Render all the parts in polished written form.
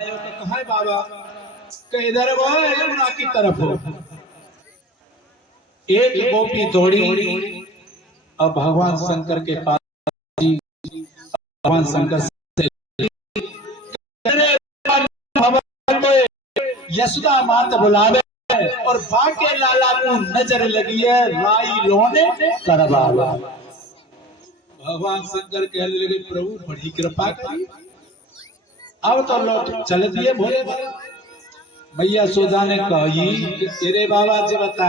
कहा है बाबा कि इधर वो यमुना की तरफ हो। एक गोपी दौड़ी अब भगवान शंकर के पास। भगवान शंकर से यशोदा मात बुलावे और बाके लाला को नजर लगी है राई लोने करवावा। भगवान शंकर कहने लगे प्रभु बड़ी कृपा करी। अब तो लौट चल दिए भोले बाबा। मैया सोदा ने कही कि तेरे बाबा जी बता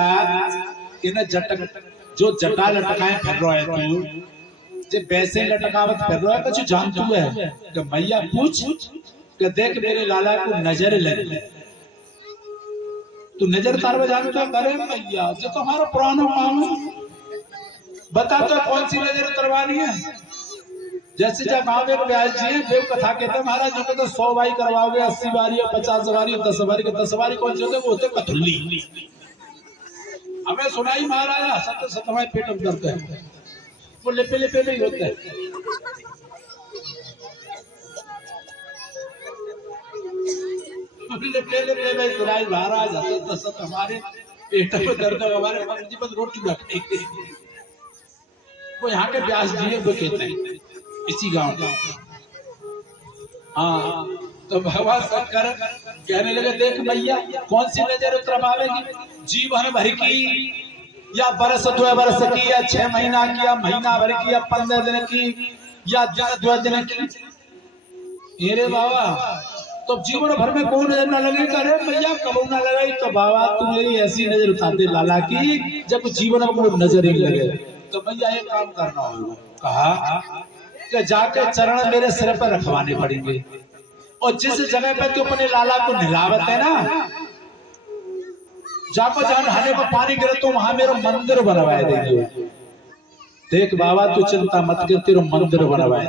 इन्हें जटक जो जटा लटकाए फिर रहा है तू जे वैसे लटकावत फिर रहा है कुछ जानतू है कि मैया पूछ कि देख मेरे लाला को नजर लगी तू नजर तारवा जानता करे मैया जो तुम्हारा पुराना काम बता तो कौन सी नजर उतरवानी है। जैसे जब गाँव में व्यास जी देव कथा कहते महाराज जो कहते 100 बारी करवाओगे 80 बारी और 50 बारी और 10 बारी के 10 बारी कौन से होते वो होते कथुल्ली। हमें सुनाई महाराज सत्य सतवाई पेट में दर्द है वो लिपे लिपे में ही होते हैं। लिपे लिपे में सुनाई महाराज सत्य सत हमारे पेट में दर्द है हमारे मन जी बस रोटी रखे वो यहाँ के व्यास जी वो कहते हैं इसी गांव का। हाँ तो भगवान शंकर कहने लगे देख मैया कौन सी नजर उतरवावेगी जीवन भर की या बरस 2 बरस की या 6 महीना की या महीना भर की या 15 दिन की या 2 दिन की। अरे बाबा तो जीवन भर में कौन नजर न लगे करे मैया कब न लगाई तो बाबा तू मेरी ऐसी नजर उतार दे लाला की जब जीवन में नजर ही लगे। तो भैया एक काम करना होगा कहा कि जाके चरण मेरे सिर पर रखवाने पड़ेंगे और जिस जगह पे तू अपने लाला को निलावत है ना जाको जहां नहाने को पानी गिरे तो वहां मेरा मंदिर बनवाए देंगे। देख बाबा तू चिंता मत कर तेरा मंदिर बनवाए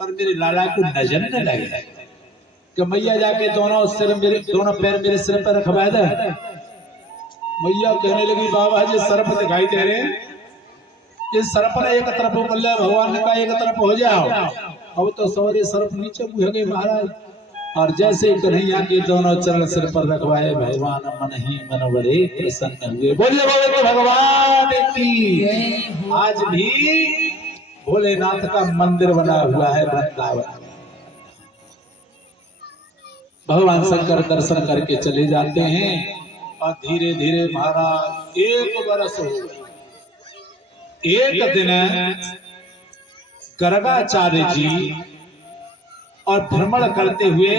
पर मेरे लाला को नजर न लगे कि मैया जाके दोनों पैर मेरे सिर पर रखवाए दे। मैया कहने लगी बाबा जी सर्प दिखाई दे रहे इस सर्प ने एक तरफ बोल भगवान ने कहा एक तरफ हो जाओ। अब तो सौरे सर्प नीचे मुँह गए महाराज और जैसे कन्हैया के दोनों चरण सिर पर रखवाए भगवान मन ही मन बड़े प्रसन्न हुए। बोलिए बोले तो भगवान की। आज भी भोलेनाथ का मंदिर बना हुआ है वृंदावन। भगवान शंकर दर्शन करके चले जाते हैं और धीरे धीरे महाराज 1 बरस हो गए। एक दिन गर्गाचार्य जी और भ्रमण करते हुए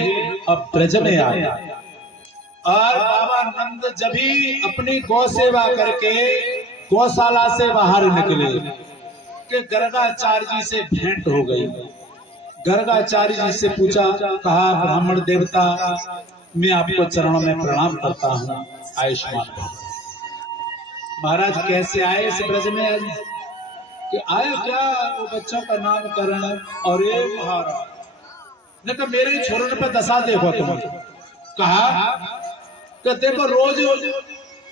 अब ब्रज में आए और बाबा नंद जब ही अपनी गौ सेवा करके गौशाला से बाहर निकले कि गर्गाचार्य जी से भेंट हो गई। गर्गाचार्य जी से पूछा कहा ब्राह्मण देवता मैं आपको चरणों में प्रणाम करता हूँ आयुष्मान भव। महाराज कैसे आए इस ब्रज में आज कि आए क्या वो बच्चों का नामकरण और ये महाराज ने कहा मेरे छोरन पर दशा देखो तुम। कहा कि देखो रोज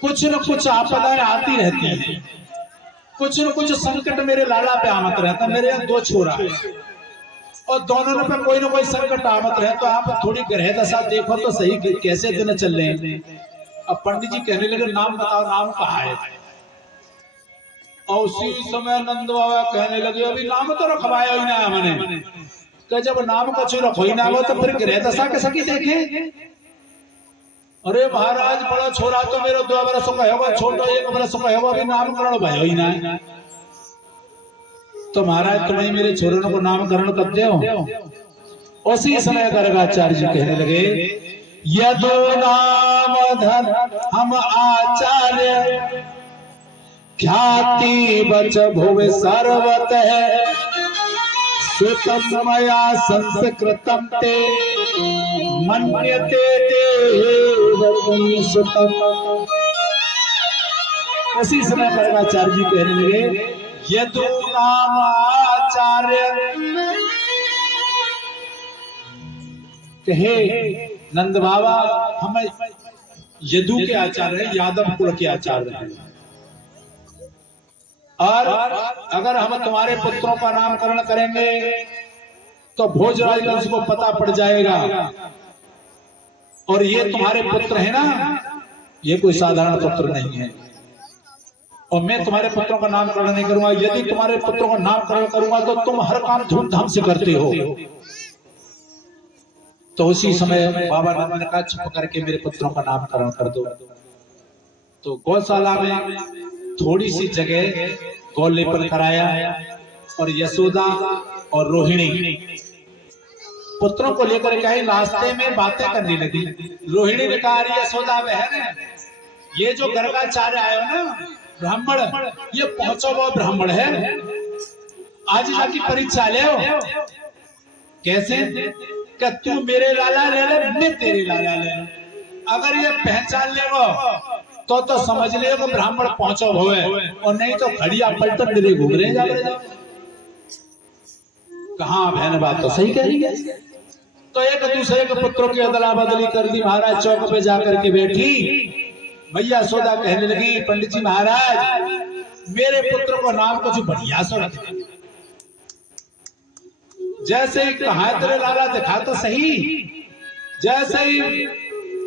कुछ न कुछ आपदाएं आती रहती हैं कुछ न कुछ संकट मेरे लाला पे आमत रहता। मेरे यहाँ 2 छोरा और दोनों पे कोई न कोई संकट आमत रहे तो आप थोड़ी ग्रह दशा देखो तो सही कैसे दिन चल रहे हैं। अब पंडित जी कहने लगे नाम बताओ नाम कहा है और उसी समय नंद बाबा कहने लगे अभी नाम तो रखवाया ही ना हमने कि जब नाम कुछ रखो ही ना हो तो फिर ग्रह दशा के सकी देखे। अरे महाराज बड़ा छोरा तो मेरा 2 बरस का होगा छोटा 1 बरस का होगा अभी नामकरण भयो ही ना। तो महाराज तुम्हें मेरे छोरों को नामकरण कर दो। उसी समय गर्गाचार्य जी कहने लगे यदो नाम धन हम आचार्य ख्याति बच भुव सर्वत है सुतम मया संस्कृतम ते मन्यते देवकी सुतम। उसी समय गर्गाचार्य जी कहने लगे यदु नाम आचार्य कहे नंद बाबा हम यदु के आचार्य हैं यादव कुल के आचार्य हैं और अगर हम तुम्हारे पुत्रों का नामकरण करेंगे तो भोजराज को पता पड़ जाएगा और ये तुम्हारे पुत्र है ना, ये कोई साधारण पुत्र नहीं है, और मैं तुम्हारे पुत्रों का नामकरण नहीं करूंगा। यदि तुम्हारे पुत्रों का नामकरण करूंगा तो तुम हर काम धूमधाम से करते हो। तो उसी समय बाबा नंद ने कहा चुप करके मेरे पुत्रों का नामकरण कर दो। तो गौशाला में थोड़ी सी जगह गौलेपन कराया और यशोदा और रोहिणी पुत्रों को लेकर गए। रास्ते में बातें करने लगी। रोहिणी ने कहा यशोदा बहन, ये जो गर्गाचार्य आयो ना ब्राह्मण, ये पहुंचो वो ब्राह्मण है, आज जाकी परीक्षा ले। कैसे? कि तू मेरे लाला ले ले, मैं तेरे लाला ले ले। अगर ये पहचान ले तो समझ ले कि ब्राह्मण पहुंचो होवे, और नहीं तो खड़िया पलटन मेरे घूम रहे जा रहे। कहाँ बहन बात तो सही कह रही है। तो एक दूसरे के पुत्रों की अदला बदली कर दी। महाराज चौक पे जाकर के बैठी भैया यशोदा कहने लगी पंडित जी महाराज, मेरे पुत्र को नाम कुछ बढ़िया सो रख दे। जैसे ही कहा तेरे लाला दिखा तो सही, जैसे ही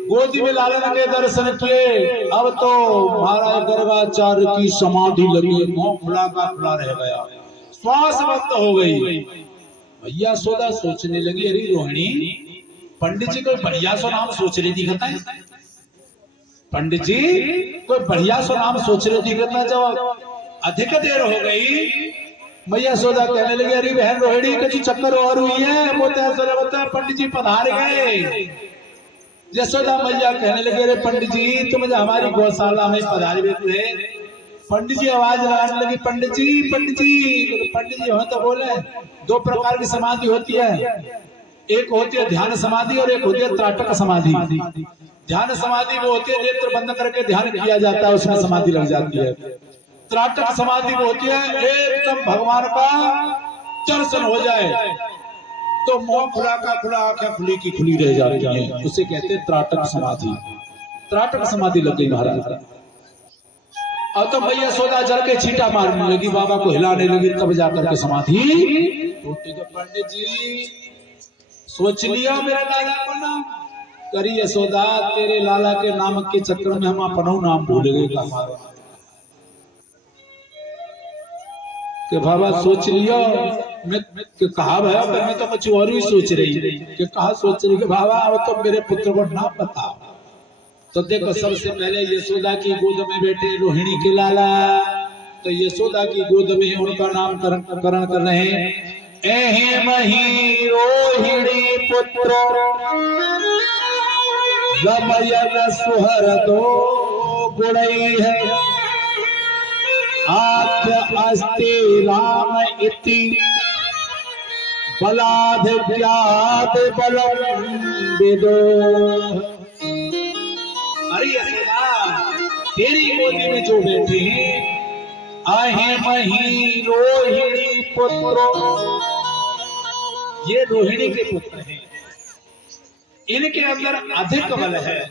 गोदी में लालन के दर्शन किए, अब तो महाराज गर्गाचार्य की समाधि लगी, मुंह खुला का खुला रह गया, श्वास बंद हो गई। भैया यशोदा सोचने लगी अरे रोहिणी, पंडित जी कोई बढ़िया सो नाम सोच रही थी, कहता है पंडित जी कोई बढ़िया सो नाम सोच रही थी, कहता जब अधिक देर हो गई। भैया यशोदा कहने लगी अरे बहन रोहिणी कुछ चक्कर और हुई है, वो तो पंडित जी पधार गए। यशोदा मैया कहने लगे अरे पंडित जी तुम हमारी गौशाला में पधारे हुए। पंडित जी आवाज लगाने लगी पंडित जी पंडित जी। पंडित जी हो तो बोले दो प्रकार की समाधि होती है, एक होती है ध्यान समाधि और एक होती है त्राटक समाधि। ध्यान समाधि वो होती है नेत्र बंद करके ध्यान किया जाता है, उसमें समाधि लग जाती है। त्राटक समाधि वो होती है एकदम भगवान का दर्शन हो जाए तो मुंह खुला का खुला, आंखें खुली की खुली रह जाती हैं, उसे कहते हैं त्राटक समाधि। त्राटक समाधि लग गई महाराज। अब तो भैया यशोदा जल के छींटा मारने लगी, बाबा को हिलाने लगी, तब जाकर के समाधि टूटी। तो पंडित जी सोच लिया मेरा लाला का नाम करी यशोदा, तेरे लाला के नाम के चक्कर में हम अपना नाम भूल गए। कि बाबा सोच लिया, मैं कहा भैया मैं तो कुछ और ही सोच रही कि कहा सोच रही कि बाबा अब तो मेरे पुत्र को नाम बता। तो देखो सबसे पहले यशोदा की गोद में बैठे रोहिणी के लाला, तो यशोदा की गोद में उनका नामकरण कर रहे हैं। एहि मही रोहिणी पुत्र रमयन सुहृदो गुणै है, आद्य अस्ति राम इति बलाद ज्ञात बलम विदो। अरे तेरी गोदी में जो बैठे हैं आहे मही रोहिणी पुत्र, ये रोहिणी के पुत्र हैं, इनके अंदर अधिक बल है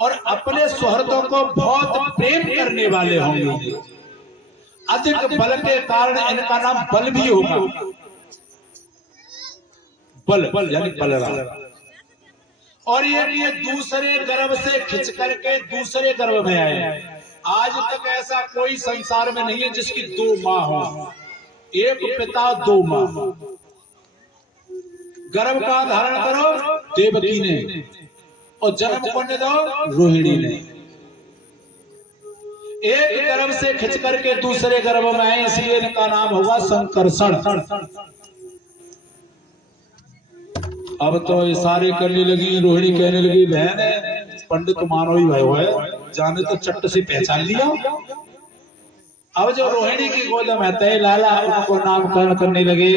और अपने सुहृदों को बहुत प्रेम करने वाले होंगे। अधिक बल के कारण इनका नाम बल भी होगा। बल यानी बलराम। और ये दूसरे गर्भ से खिंच करके दूसरे गर्भ में आए। आज तक ऐसा कोई संसार में नहीं है जिसकी दो माँ हो, एक पिता दो माँ। गर्भ का धारण करो देवकी ने और जन्म कौन दो रोहिणी ने। एक गर्भ से खिंच करके दूसरे गर्भ में आए, इसलिए इनका नाम होगा संकर्षण। अब तो इशारे करने लगी, रोहिणी कहने लगी बहन पंडित मानो ही भाई है, जाने तो चट्ट से पहचान लिया। अब जो रोहिणी की गोद में तय लाला उनको नामकरण करने लगे।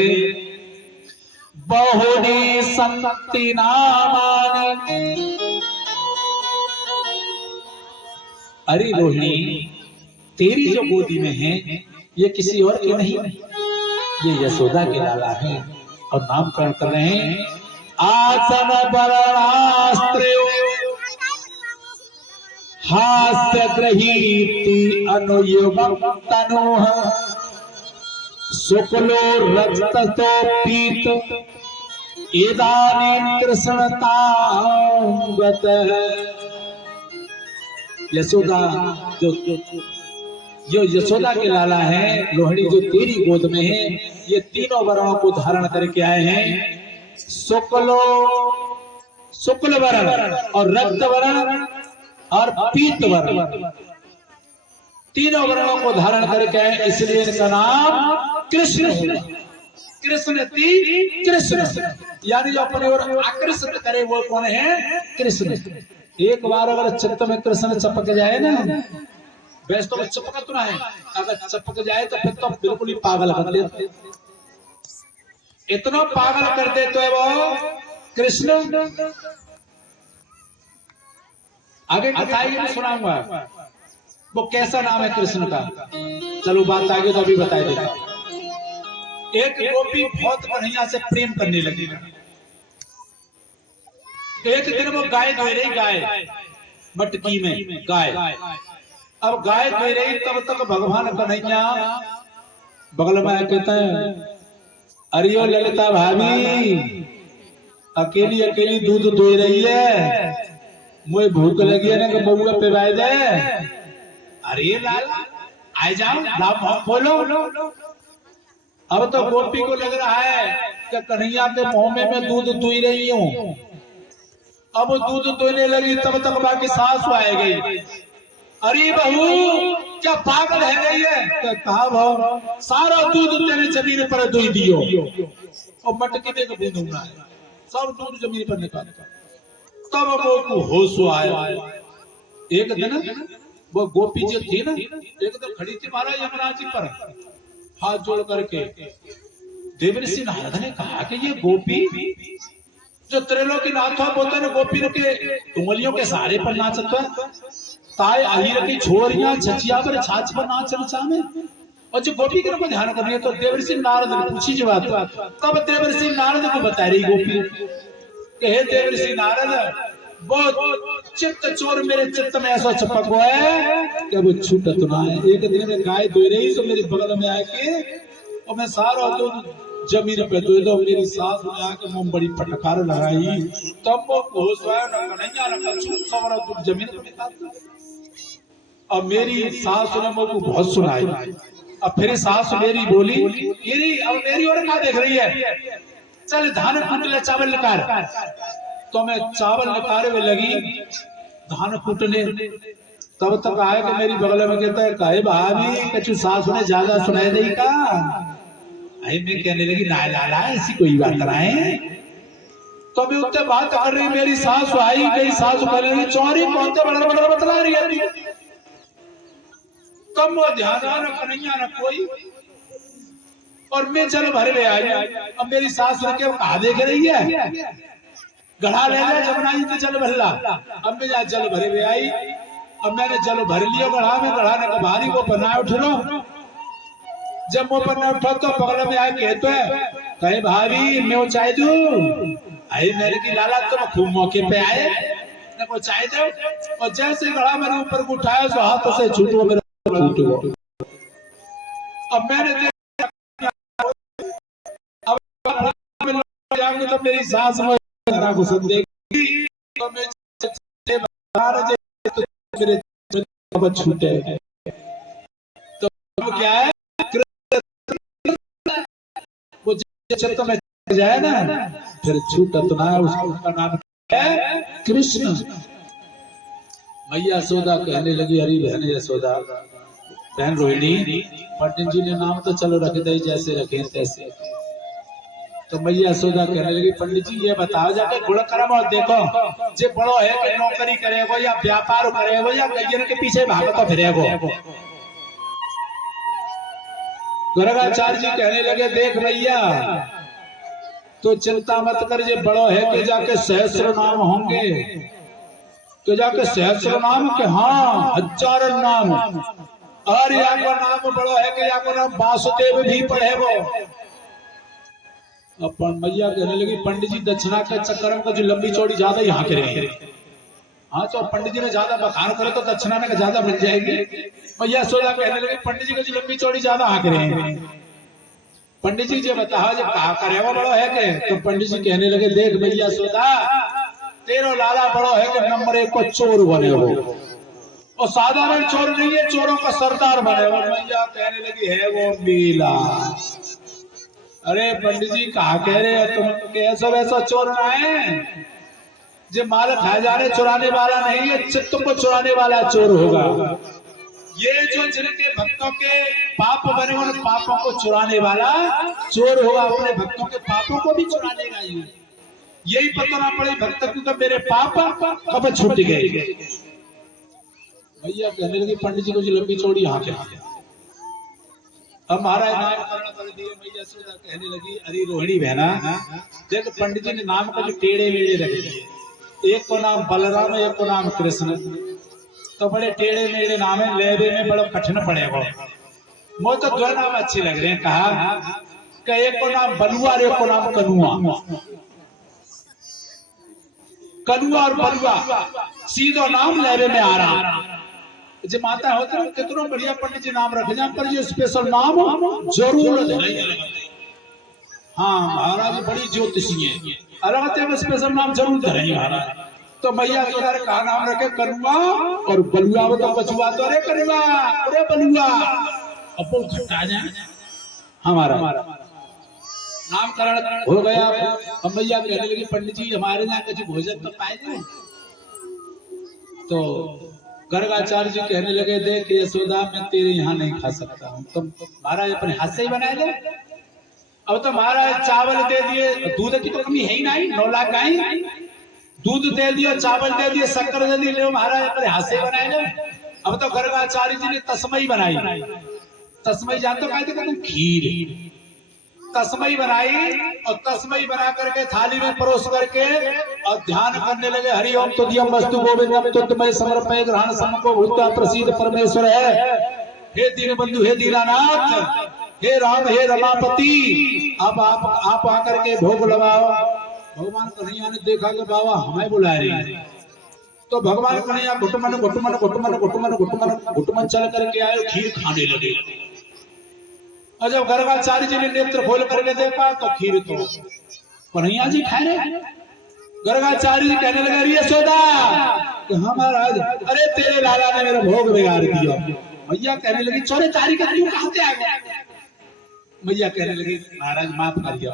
बहुनी संति नामानि। अरे रोहिणी तेरी जो गोदी में है ये किसी और के नहीं, ये यशोदा के लाला है और नामकरण कर रहे हैं। आसन बरणास्त्रो हास्य ग्रहीति अनुयुगम तनुः शुक्लो रक्ततो पीत इदानीं कृष्णतां बत यशोदा जो यशोदा के लाला हैं, लोहड़ी जो तेरी गोद में है, ये तीनों वर्णों को धारण करके आए हैं। शुक्ल वर्ण और रक्त वर्ण और पीत वर्ण, तीनों वर्णों को धारण करके आए, इसलिए इनका नाम कृष्ण हुआ। कृष्ण यानी जो अपने ओर आकर्षित करे वो कौन है? कृष्ण। एक बार अगर चित्त में कृष्ण चपक जाए ना, वैसे तो चपका तो है, अगर चपक जाए तो फिर तो बिल्कुल ही पागल कर देते, इतना पागल कर देते है वो कृष्ण। आगे बताइए, मैं सुनाऊंगा वो कैसा नाम है कृष्ण का। चलो बात आगे तो अभी बताए देता। एक गोपी बहुत बढ़िया से प्रेम करने लगी। एक दिन वो गाय धो रही, गाय मटकी में गाय। अब गाय धो रही, तब तक भगवान कन्हैया बगल में कहते हैं, अरे ओ ललिता भाभी, अकेली अकेली दूध दो रही है, मुझे भूख लगी है ना, कि बउआ पे बाय दे। अरे लाला आ जाओ, बोलो। अब तो गोपी को लग रहा है कि कन्हैया के मुंह में मैं दूध दुई रही हूँ। अब दूध दुहने लगी, तब तक बाकी सास आ गई। अरे बहू क्या पागल है गई है? कहा भाव सारा दूध तेरे जमीन पर दुई दियो, और मटकी में कभी दूंगा है, सब दूध जमीन पर निकाल। तब वो होश आया। एक दिन वो गोपी जो थी ना, एक तो खड़ी थी महाराज यमुना जी पर हाथ जोड़ करके। देवर्षि नारद ने कहा कि ये गोपी जो त्रैलोक्यनाथ बोलते हैं, गोपी के उंगलियों के सहारे पर नाचत है, ताय अहिर की छोरियां छचिया पर छाछ पर नाच में, और जो गोपी के ध्यान कर रही है। तो देवर्षि नारद ने पूछी जो बात, तब देवर्षि नारद को बता रही गोपी, हे देवर्षि नारद, वो चित्त चोर मेरे चित्त में ऐसा चपक हुआ है कि वो छूटत ना है। एक दिन में गाय धो रही तो मेरे बगल में आके, और मैं सारा दूध जमीन पे धो दो, मेरी सास ने आके मुंह बड़ी फटकार लगाई, तब वो होश आया ना, कन्हैया ना छूट सवरा दूध जमीन पे निकाल। और मेरी सास ने मुझको बहुत सुनाई। अब फिर सास मेरी बोली, अब मेरी ओर क्या देख रही है, चल धान कूट ले, चावल निकाल। तो मैं चावल निकाले में लगी धान कूटने, तब तक आए कि मेरी बगल में कहता है, कहे भाभी कछु सास ने ज्यादा सुनाई नहीं का? आई मैं कहने लगी, ना लाला ऐसी कोई बात ना है। तो मैं उत्ते बात कर रही, मेरी सास आई गई, सास कहने लगी, चौरी कौन से बड़ा बड़ा बतला रही है। कम वो ध्यान न कन्हैया न कोई, और मैं जल भर ले आई। अब मेरी सास ने क्या कहा देख रही है, गढ़ा ले ले जमुना जी से जल भरला। अब मैं यहाँ जल भरे ले आई, अब मैंने जल भर लिया गढ़ा में, गढ़ा ने भारी वो बना उठ लो। जब वो बना उठा तो बगल में आए कहते हैं, कहे भाभी मैं चाय दूं? आई मेरे की लाला तुम खूब मौके पे आए ना, को चाय दो। और जैसे गढ़ा मैंने ऊपर को उठाया तो हाथों से छूटो, मेरा छूटो। अब मैंने तो मेरी सास को देगी, तो मैं मेरे छूटे। तो क्या है, वो चित्त में जाए ना फिर छूटत ना, उसका नाम है कृष्ण। मैया यशोदा कहने लगी, हरी बहन यशोदा, बहन रोहिणी, पंडित जी ने नाम तो चलो रख दे जैसे रखे तैसे। तो मैया यशोदा कहने लगी, पंडित जी ये बताओ जाके गुण कर्म और देखो, जे बड़ो है कि नौकरी करेगो या व्यापार करेगो या गैयन के पीछे भागतो फिरेगो। गर्गाचार्य जी कहने लगे, देख भैया तो चिंता मत कर, जे बड़ो है कि जाके सहस्र नाम होंगे, तो जाके सहस्र नाम के, हाँ हजारों नाम, और या को नाम बड़ो है कि या को नाम वासुदेव भी पढ़े वो। अपन मैया कहने लगी, पंडित जी दक्षिणा के चक्कर में जो लंबी चौड़ी ज्यादा यहाँ करेंगे। हाँ तो पंडित जी ने ज्यादा बखान करे तो दक्षिणा में ज्यादा मिल जाएगी। मैया यशोदा कहने लगी, पंडित जी का जो लंबी चौड़ी ज्यादा हाँ करेंगे। पंडित जी जो बताओ जब कहा करे वो बड़ो है के, तो पंडित जी कहने लगे, देख मैया यशोदा तेरो लाला बड़ो है कि नंबर 1 को चोर बने हो, और साधारण चोर नहीं है, चोरों का सरदार बने हो। मैया कहने लगी है वो मीला। अरे पंडित जी कहा कह रहे हो तुम, कैसा वैसा चोर ना है, जो माल खा जाने चुराने वाला नहीं है, चित्त को चुराने वाला चोर होगा। ये जो जिनके भक्तों के पाप बने उन पापों को चुराने वाला चोर होगा, अपने भक्तों के पापों को भी चुरा लेगा। यही पता ना पड़े भक्त को तो मेरे पाप कब छूट गए। भैया कहने लगी पंडित जी को जो लंबी चौड़ी यहाँ के अब महाराज नामकरण कर दिए। मैया सुधा कहने लगी अरे रोहिणी बहना देख, पंडित जी ने नाम को जो टेढ़े मेढ़े रख दिए, एक को नाम बलराम एक को नाम कृष्ण, तो बड़े टेढ़े मेढ़े नाम है, लेबे में बड़ा कठिन पड़ेगा। मुझे तो दो नाम अच्छे लग रहे हैं। कहा कि एक को नाम बलुआ और एक को नाम कनुआ। कनुआ और बलुआ सीधो नाम लेबे में आ रहा। जो माता होते ना कितनों बढ़िया पंडित जी नाम रखे जाए, पर ये स्पेशल नाम जरूर धरेंगे। हाँ महाराज बड़ी ज्योतिषी है, अलग में स्पेशल नाम जरूर धरेंगे महाराज। तो मैया तो कहा नाम रखे कनुआ और बलुआ। वो तो बचुआ तो अरे कनुआ अरे बलुआ, अब वो खट्टा जाए हमारा नामकरण हो गया। अब मैया कहने लगी पंडित जी हमारे यहाँ कुछ भोजन तो पाए नहीं। तो गर्गाचार्य जी कहने लगे देख यशोदा मैं तेरे यहाँ नहीं खा सकता हूँ, तुम महाराज अपने हाथ से ही बनाए ले। अब तो महाराज चावल दे दिए, दूध की तो कमी है ही नहीं, 9 लाख गाय दूध दे दिया, चावल दे दिए, शक्कर दे दी, ले महाराज अपने हाथ से बनाए ले। अब तो गर्गाचार्य जी ने तस्मई बनाई। तस्मई जानते हो कहते खीर, तस्मई बनाई और तस्मई बना करके थाली में परोस करके और ध्यान करने लगे। हरि ओम तुद्यम वस्तु गोविंदम तुद्यमय समर्पय ग्रहण समको भूता प्रसीद परमेश्वर है। हे दीनबंधु हे दीनानाथ हे राम हे रमापति। अब आप आकर के भोग लगाओ। भगवान कन्हैया ने देखा कि बाबा हमें बुला रहे हैं, तो भगवान कन्हैया घुटमन घुटमन घुटमन घुटमन घुटमन घुटमन चल करके आए, खीर खाने लगे। और जब गर्गाचार्य जी ने नेत्र खोल करके देखा तो खीर तो कन्हैया जी खा रहे। गर्गाचार्य जी कहने लगे अरे यशोदा हाँ महाराज, अरे तेरे लाला ने मेरा भोग बिगाड़ दिया। मैया कहने लगी चोरे चारी का क्यों कहां से आ गया। मैया कहने लगी महाराज माफ करिए।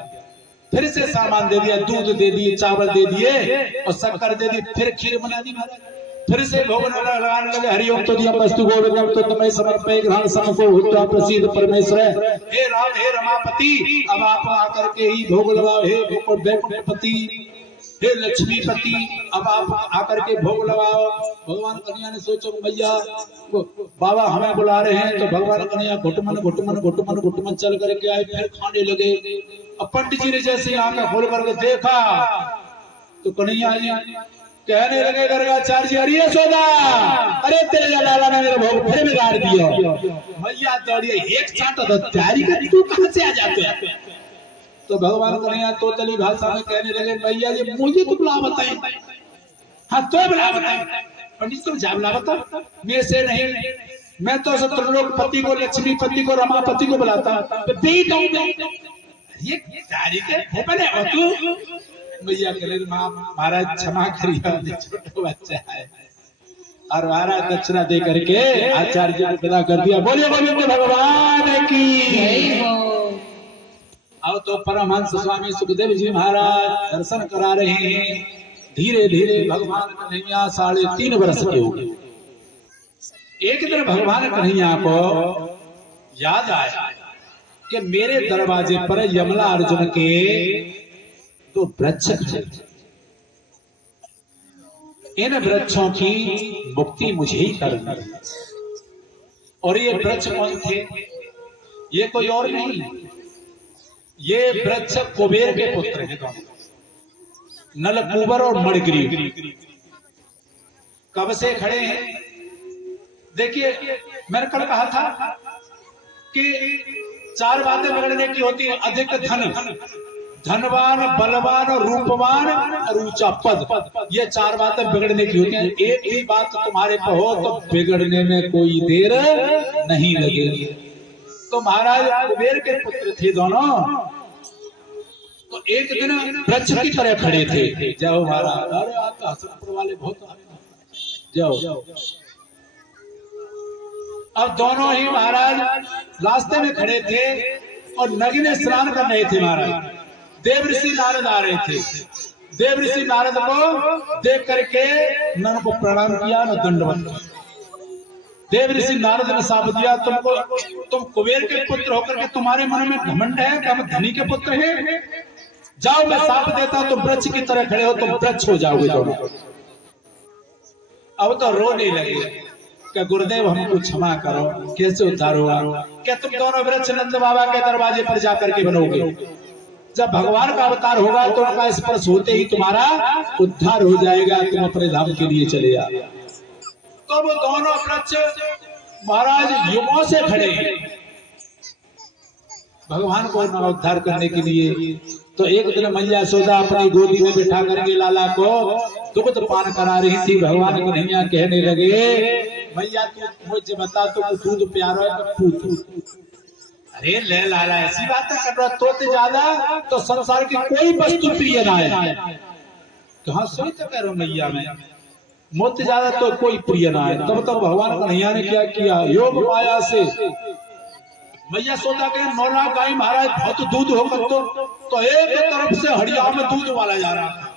फिर से सामान दे दिया, दूध दे दिए, चावल दे दिए और शक्कर दे दी, फिर खीर बना दी महाराज। फिर से भोग लगाने लगे। हरि ओम तुद्यम वस्तु गोविंदम तुद्यमय समर्पय ग्रहण समको भूता प्रसीद परमेश्वर हे राम हे रमापति। अब आप आकर के ही भोग लगाओ। हे वैकुंठपति हे लक्ष्मीपति, अब आप आकर के भोग लगाओ। भगवान कन्हैया ने सोचो भैया बाबा हमें बुला रहे हैं, तो भगवान कन्हैया घुटमन घुटमन घुटमन घुटमन चल करके आए, फिर खाने लगे। अब पंडित जी ने जैसे आंखें खोल करके देखा तो कन्हैया जी कहने लगे गर्गाचार्य जी अरे यशोदा अरे तेरे लाला ने मेरा भोग फिर बिगाड़ दिया। मैया दौड़िए एक चांटा तो तैयारी कर, तू कहां से आ जाते हैं। तो भगवान कन्हैया तोतली भाषा में कहने लगे भैया जी मुझे तो बुला बताए। हाँ तो बुला बताए पंडित तुम जा बुला बता, मेरे से नहीं, मैं तो त्रिलोकपति को लक्ष्मीपति को रमापति को बुलाता ये बने हो तू। भैया कह महाराज क्षमा करिए छोटा बच्चा है। और महाराज दक्षिणा दे करके आचार्य जी को विदा कर दिया। बोलिए गोविंद भगवान की। अब तो परमहंस स्वामी सुखदेव जी महाराज दर्शन करा रहे हैं। धीरे धीरे भगवान कन्हैया 3.5 वर्ष के हो गए। एक दिन भगवान कन्हैया को याद आया कि मेरे दरवाजे पर यमला अर्जुन के 2 वृक्ष थे, इन वृक्षों की मुक्ति मुझे ही करनी है। और ये वृक्ष कौन थे? ये कोई और नहीं, ये वृक्ष कुबेर के पुत्र हैं दोनों, नलकूबर और मणिग्रीव। कब से खड़े हैं? देखिए मैंने कल कहा था कि 4 बातें बिगड़ने की होती है। अधिक धनवान बलवान और रूपवान और ऊंचा पद, ये 4 बातें बिगड़ने की होती हैं। एक ही बात तुम्हारे पे हो तो बिगड़ने में कोई देर नहीं लगेगी। तो महाराज कुबेर के पुत्र थे दोनों, तो एक दिन वृक्ष की तरह खड़े थे। जाओ महाराज, अरे आज तो हसनपुर वाले बहुत जाओ। अब दोनों ही महाराज रास्ते में खड़े थे और नदी में स्नान कर रहे थे। महाराज देव ऋषि नारद आ रहे थे। देव ऋषि नारद को देख करके नन को प्रणाम किया, न दंडवत किया। देव ऋषि नारद ने साप दिया, तुम कुबेर के पुत्र होकर के तुम्हारे मन में घमंड है कि हम धनी के पुत्र हैं? जाओ, मैं साप देता, तुम वृक्ष की तरह खड़े हो, तुम वृक्ष हो जाओगे दोनों। अब तो रोने लगे कि गुरुदेव हमको क्षमा करो, कैसे उद्धार होगा? क्या तुम दोनों वृक्ष नंद बाबा के दरवाजे पर जाकर के बनोगे? जब भगवान का अवतार होगा तो उनका स्पर्श होते ही तुम्हारा उद्धार हो जाएगा, तुम अपने धाम के लिए चले जाओ। तो वो दोनों वृक्ष महाराज युगों से खड़े भगवान को उद्धार करने के लिए। तो एक दिन मैया यशोदा अपनी गोदी में बिठा करके लाला को दुग्ध पान करा रही थी। भगवान कन्हैया कहने लगे, मैया तू मुझे बता, तुम दूध प्यारो है पूत? अरे ले लाला, ऐसी बात कर रहा, तो ज्यादा तो संसार की कोई वस्तु प्रिय ना है। तो हाँ सही तो कह रहा हूं मैया, मैं मुझसे ज्यादा तो कोई प्रिय ना है। तब तो भगवान कन्हैया ने क्या किया, योग माया से मैया सोचा के 9 लाख गाय महाराज बहुत दूध होकर तो एक तरफ से हड़िया में दूध वाला जा रहा था।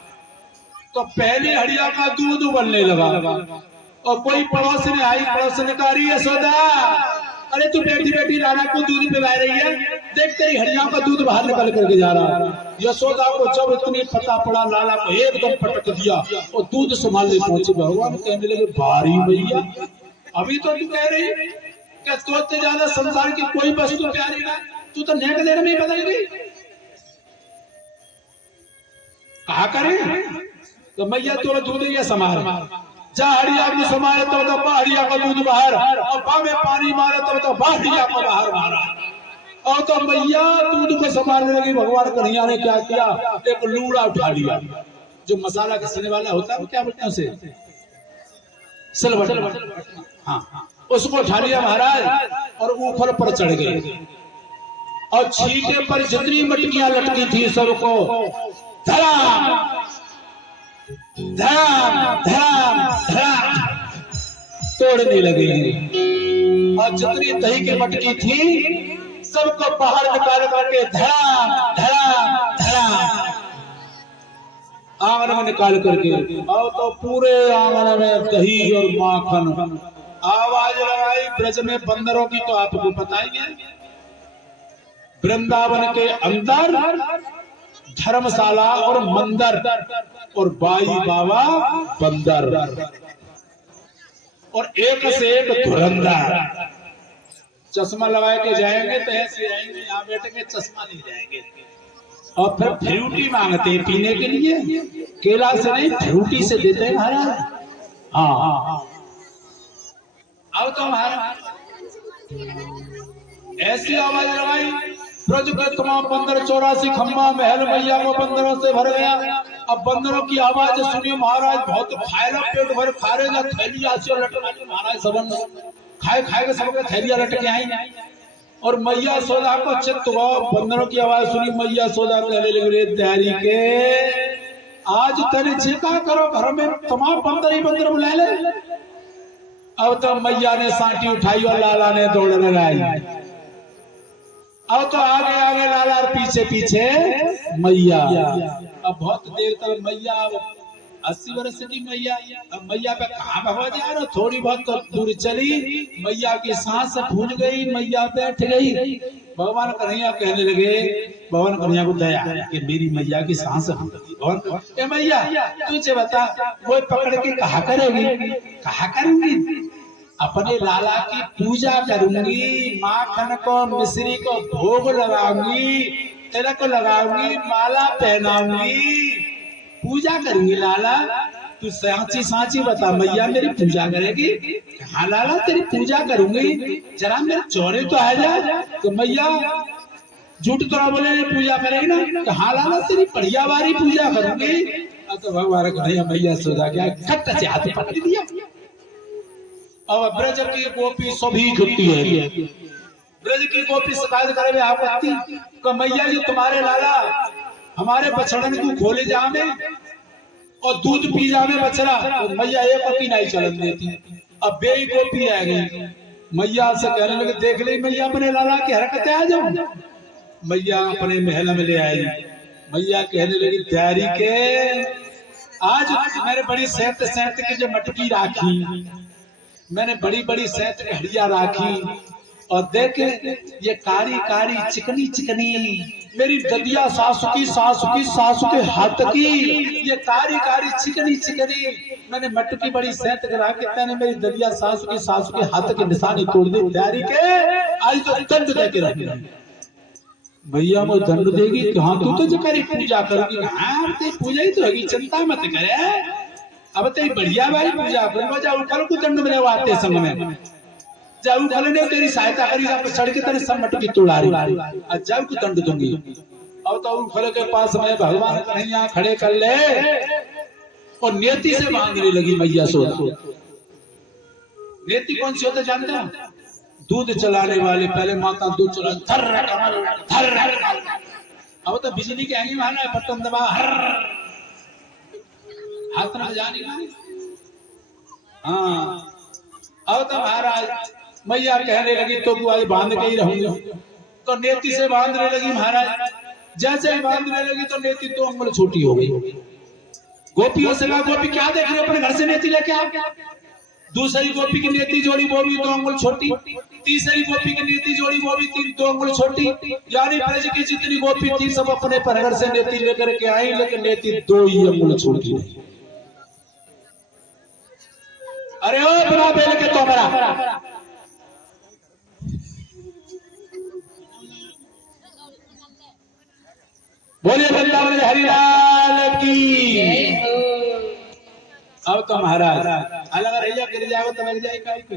तो पहले हड़िया का दूध उबलने लगा और कोई पड़ोस ने आई, पड़ोस ने कहा, अरे यशोदा, अरे तू बैठी बैठी लाला को दूध पिला रही है, देख तेरी हड़िया का दूध बाहर निकल करके जा रहा है। यशोदा को जब इतनी पता पड़ा, लाला को एकदम पटक दिया और दूध संभालने पहुंचे। भगवान कहने लगे, भारी भैया, अभी तो तू कह रही कि तुझसे ज्यादा संसार की कोई वस्तु प्यारी ना, तू तो नेक देर में बदल गई। कहा करे तो मैया तोड़ा दूध ये समार जा, हड़िया को समारे तो हड़िया का दूध बाहर, और बा में पानी मारे तो हड़िया को बाहर मारा। और तो मैया दूध को संभालने लगी। भगवान कन्हैया ने क्या किया, एक लूड़ा उठा लिया, जो मसाला घिसने वाला होता है, वो क्या बोलते हैं उसे, सिलवट, हाँ, उसको उठा लिया महाराज और ऊपर पर चढ़ गए। और छींटे पर जितनी मटकियां लटकी थी सबको धड़ाम धड़ाम धड़ाम धड़ाम तोड़ने लगे। और जितनी दही की मटकी थी सबको बाहर निकाल करके धड़ाम धड़ाम धड़ाम आंगन में निकाल करके, और तो पूरे आंगन में दही और माखन। आवाज लगाई ब्रज में बंदरों की, तो आपको पता ही है वृंदावन के अंदर धर्मशाला और मंदिर और बाई बाबा बंदर और एक से एक धुरंधर। चश्मा लगा के जाएंगे तो ऐसे जाएंगे, यहाँ बैठेंगे चश्मा नहीं जाएंगे। और फिर फ्रूटी मांगते हैं पीने के लिए, केला से नहीं फ्रूटी से देते हैं महाराज। हाँ, अब तो महाराज ऐसी आवाज लगाई, ब्रज के तमाम बंदर 84 खम्बा महल मैया को बंदरों से भर गया। अब बंदरों की आवाज सुनिए महाराज, बहुत खाएगा, पेट भर खा रहेगा, थैलियां से लटक महाराज, सबन खाए के सबके थैलियां लटके आई। और मैया सोदा को चित्त हुआ, बंदरों की आवाज सुनी, मैया सोदा कहने लगे, तैयारी के आज तेरे जेका करो, घर में तमाम बंदर ही बंदर बुला ले। अब तो मैया ने सांटी उठाई और लाला ने दौड़ लगाई। अब तो आगे आगे लाला और पीछे पीछे मैया। अब बहुत देर तक मैया, 80 वर्ष की मैया, अब मैया पे कहाँ भगवा जा रहा, थोड़ी बहुत तो दूर चली, मैया की सांस फूल गई, मैया बैठ गई। भगवान कन्हैया कहने लगे, भगवान कन्हैया को दया कि मेरी मैया की सांस फूल गई। भगवान, ए मैया तुझे बता, वो पकड़ के कहा करेगी, कहा करूंगी, अपने लाला की पूजा करूंगी, माखन को मिश्री को भोग लगाऊंगी, तिलक लगाऊंगी, माला पहनाऊंगी, पूजा करूंगी। लाला तू सांची सांची बता, मैया मेरी पूजा करेगी? हाँ लाला तेरी पूजा करूंगी, जरा मेरे चौरे तो आ जा। तो मैया झूठ तो बोले पूजा करेगी ना? हाँ लाला तेरी बढ़िया वारी पूजा करूंगी। तो भगवान कन्हैया मैया सोचा क्या, खट्टा से हाथ पकड़ दिया। अब ब्रज की गोपी सभी छुट्टी है, ब्रज की गोपी शिकायत करे आपत्ति, मैया जी तुम्हारे लाला हमारे बछड़न को खोले जावे और दूध पी जावे बछड़ा, तो मैया एक पति नहीं चलन देती। अब बे गोपी आ गई, मैया से कहने लगे देख ले मैया अपने लाला की हरकतें आ जाओ। मैया अपने महल में ले आई। मैया कहने लगी तैयारी के आज मैंने बड़ी सेंत सेंत की जो मटकी राखी, मैंने बड़ी बड़ी सेंत की हड़िया राखी, और देख ये कारी कारी चिकनी चिकनी मेरी ददिया सासू के हाथ की ये कारी कारी चिकनी चिकनी मैंने मटकी बड़ी सेंत करा के तेने मेरी ददिया सासू के हाथ की निशानी तोड़ दी। तैयारी के आज तो दंड दे के रखना। भैया वो दंड देगी कहाँ, तू तो जो करी पूजा करोगी। हाँ ते पूजा ही तो होगी, चिंता मत करे। अब ते बढ़िया भाई पूजा कर जाओ, कल को दंड मिले आते समय में जाऊ कल ने तेरी सहायता करी, आप चढ़ के तेरे सब मटकी तोड़ा रही आज जाऊ को दंड दूंगी। अब तो फल के पास में भगवान कन्हैया खड़े कर ले और नेति से बांधने लगी मैया सोना। नेति कौन सी होता जानते हैं? दूध चलाने वाले, पहले माता दूध चला धर अब तो बिजली के आगे माना है, बटन दबा हाथ में जाने वाली। हाँ अब तो महाराज मैया कहने लगी तो आज बांध के ही रहूंगा, तो नेति से बांधने लगी महाराज। जैसे ही बांधने लगी तो नेति 2 अंगुल छोटी हो गई। गोपियों से कहा गोपी क्या देख रहे हो, अपने घर से नेति लेके आओ। दूसरी गोपी की नेति जोड़ी, वो भी 2 अंगुल छोटी। तीसरी गोपी की नेति जोड़ी, वो भी 2 अंगुल छोटी। यानी ब्रज की जितनी गोपी थी सब अपने घर से नेति लेकर के आई, लेकिन नेति 2 ही अंगुल छोटी। अरे ओ बना बेल के तो बड़ा बोलिए वृंदावन हरिलाल की। अब तो महाराज अलग रैया गिर जाओ तो लग जाए काई पे।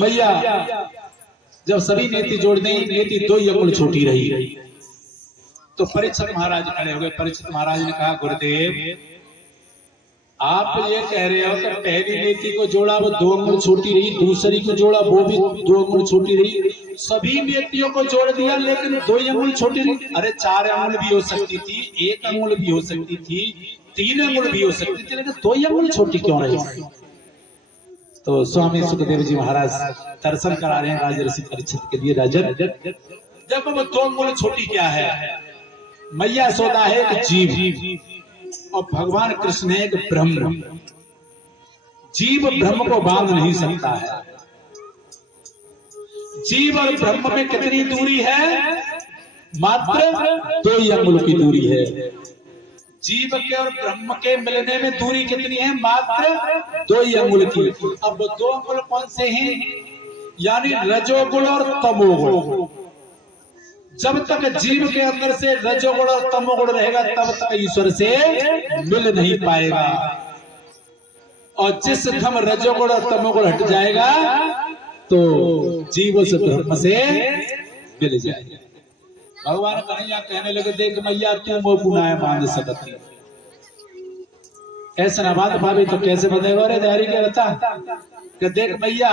मैया जब सभी नेति जोड़ दें, नेति 2 ही अंगुल छोटी रही। तो परीक्षित महाराज खड़े हो गए। परीक्षित महाराज ने कहा गुरुदेव आप ये कह रहे हो कि पहली नेति को जोड़ा वो 2 अंगुल छोटी रही, दूसरी को जोड़ा वो भी 2 अंगुल छोटी रही, सभी नेतियों को जोड़ दिया लेकिन 2 ही अंगुल छोटी रही। अरे 4 अंगुल भी हो सकती थी, 1 अंगुल भी हो सकती थी, 3 अंगुल भी हो सकती थी, लेकिन 2 ही अंगुल छोटी क्यों रही? तो स्वामी सुखदेव जी महाराज दर्शन करा रहे हैं राजा ऋषि परीक्षित के लिए। राजन देखो वो 2 अंगुल छोटी क्या है। मैया सोदा है एक जीव और भगवान कृष्ण है एक ब्रह्म। जीव ब्रह्म को बांध नहीं सकता है। जीव और ब्रह्म में कितनी दूरी है? मात्र 2 ही अंगुल की दूरी है। जीव के और ब्रह्म के मिलने में दूरी कितनी है? मात्र 2 ही अंगुल की। अब 2 अंगुल कौन से हैं? यानी रजोगुण और तमोगुण। जब तक जीव के अंदर से रजोगुण और तमोगुण रहेगा तब तक ईश्वर से मिल नहीं पाएगा, और जिस धम रजोगुण और तमोगुण हट जाएगा तो जीव से ब्रह्म से मिल जाएगा। भगवान कन्हैया कहने लगे देख मैया तू मोह पुनाय बांध सकती, ऐसा ना बांध पावे तो कैसे बंधेगा? रे तैयारी क्या रहता कि देख मैया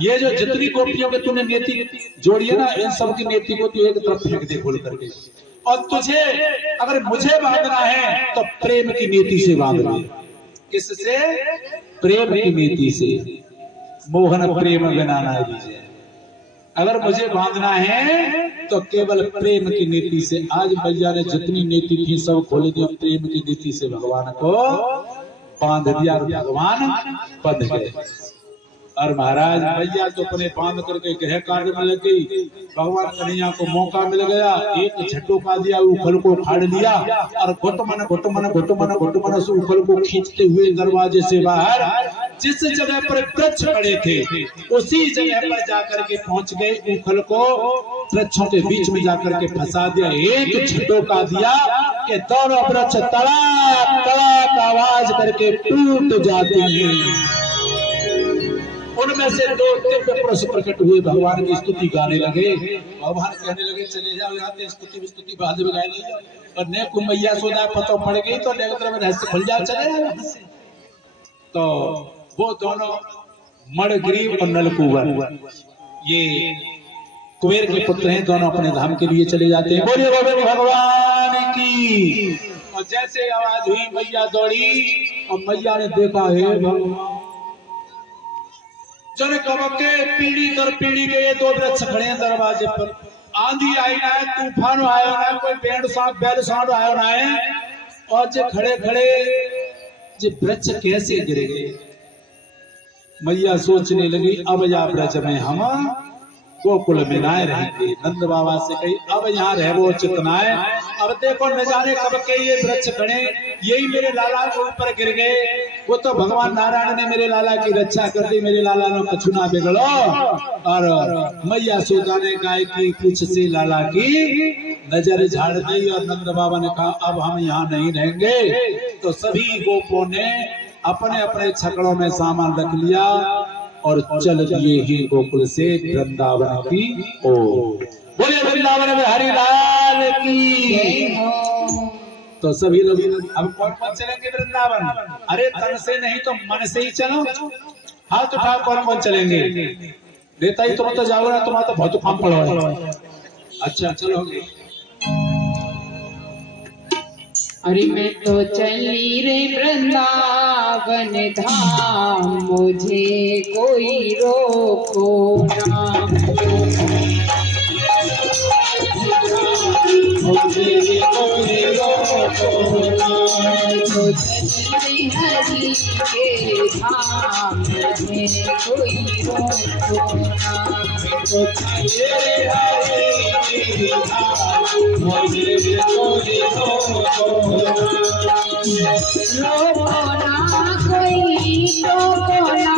ये जो जितनी गोपियों के तूने नेति जोड़ी है ना, इन सब की नेति को तू एक तरफ फेंक दे खोल करके, और तुझे अगर मुझे बांधना है तो प्रेम की नेति से बांध ले। किससे? प्रेम की नेति से। मोहन प्रेम बिना ना दीजिए। अगर मुझे बांधना है तो केवल प्रेम की नीति से। आज मैया ने जितनी नीति थी सब खोल दिया, प्रेम की नीति से भगवान को बांध दिया और भगवान बंध गए। और महाराज मैया तो अपने बांध करके गृह कार्य में लग गई। भगवान कन्हैया को मौका मिल गया, एक झटोका दिया, उखल को फाड़ लिया और घुटमन से उखल को खींचते हुए दरवाजे से बाहर जिस जगह पर वृक्ष खड़े थे उसी जगह पर जाकर के पहुंच गए। उखल को वृक्षों के बीच में जाकर के फंसा दिया, एक झटोका दिया कि दोनों वृक्ष तड़ाक तड़ाक आवाज करके टूट जाते हैं। उनमें से 2 दिव्य पुरुष प्रकट हुए, भगवान की स्तुति गाने लगे। भगवान कहने लगे चले जाओ यहाँ से, स्तुति बाद में गाने लगे। और ने को मैया सोना पतो पड़ गई तो नेत्र में रहस्य खुल जा, चले जाओ यहाँ से। तो वो दोनों मणग्रीव और नलकूबर ये कुबेर के पुत्र हैं, दोनों अपने धाम के लिए चले जाते हैं। बोलिए गोविंद भगवान की। और जैसे आवाज हुई मैया दौड़ी और मैया ने देखा है भगवान जन कब के पीढ़ी दर पीढ़ी के ये दो वृक्ष खड़े हैं दरवाजे पर। आंधी आई ना है, तूफान आयो ना है, कोई बैंड साउंड बैल साउंड आयो ना है, और जे खड़े खड़े जे वृक्ष कैसे गिरे गए। मैया सोचने लगी अब या ब्रज में हम गोकुल में ना रहेंगे। नंद बाबा से कही अब यहाँ रह वो चितनाए। अब देखो न जाने कब के ये वृक्ष खड़े, यही मेरे लाला के ऊपर गिर गए। वो तो भगवान नारायण ने मेरे लाला की रक्षा कर दी, मेरे लाला ने कछु ना बिगड़ो। और मैया सोचा ने गाय की पूछ से लाला की नजर झाड़ दी। और नंद बाबा ने कहा अब हम यहाँ नहीं रहेंगे। तो सभी गोपों ने अपने अपने छकड़ों में सामान रख लिया और चल दिए ही गोकुल से वृंदावन की ओर। बोले वृंदावन में हरि लाल की। तो सभी लोग अब कौन कौन चलेंगे वृंदावन? अरे तन से नहीं तो मन से ही चलो। हाथ उठाओ कौन कौन चलेंगे? देता ही तुम तो जाओ ना, तुम्हारा तो बहुत काम पड़ो। अच्छा चलोगे? अरे मैं तो चली रे वृंदावन धाम, मुझे कोई रोको ना। मुझे कोई रोको ना। तो चली हरि के धाम, मुझे कोई रोको ना। तो चली हरि के धाम, मुझे कोई रोको ना। रोको ना कोई, रोको ना,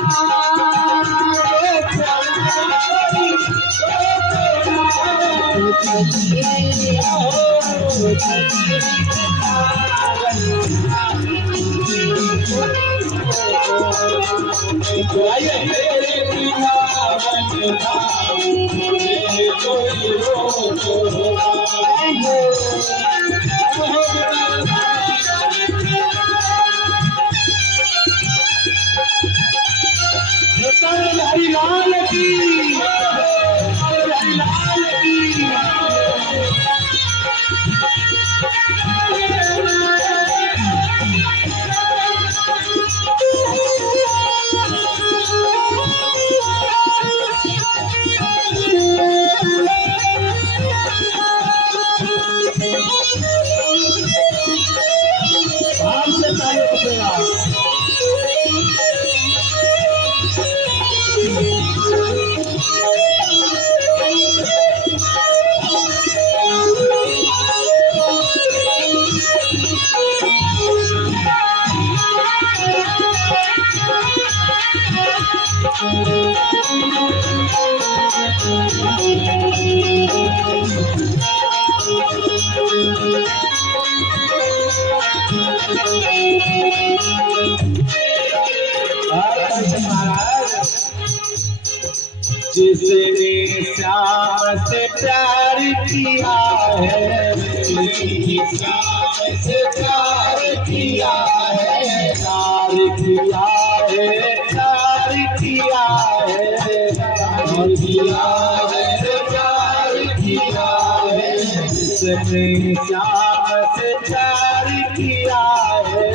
हरि लाल की, हरि लाल की। जिसने श्याम से प्यार किया है, श्याम से प्यार किया है, प्यार किया है, प्यार किया है, प्यार किया है, प्यार किया है। जिसने श्याम से प्यार किया है,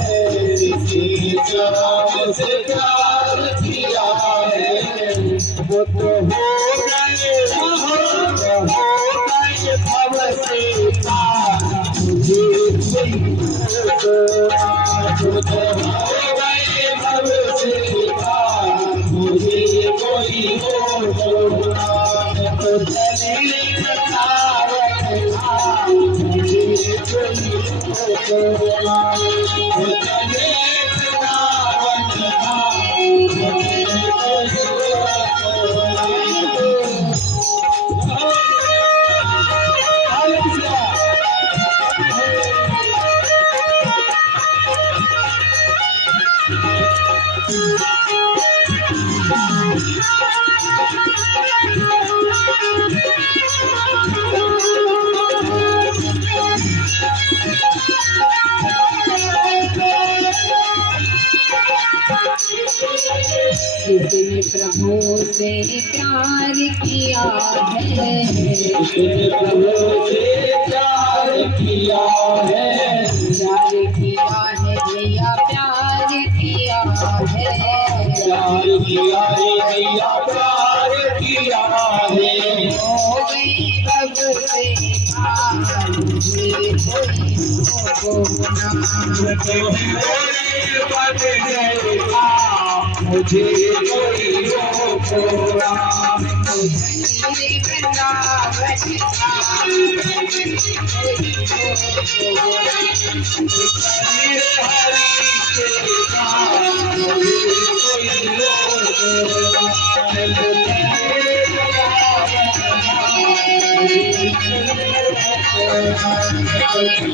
जिसने श्याम से प्यार किया है, वो तो हो गए भव से पार, मुझे कोई वो तो हो गए भव से पार, मुझे कोई तो चले मुझे जिसने प्रभु से प्यार किया है, जिसने प्रभु से प्यार किया है, प्यार किया है भैया, प्यार किया है, प्यार किया है भैया, प्यार किया है। हो गई प्रभु से प्यार, मुझे कोई रोकना, मुझे कोई रोकना, मेरे वृंदावन का कोई कोई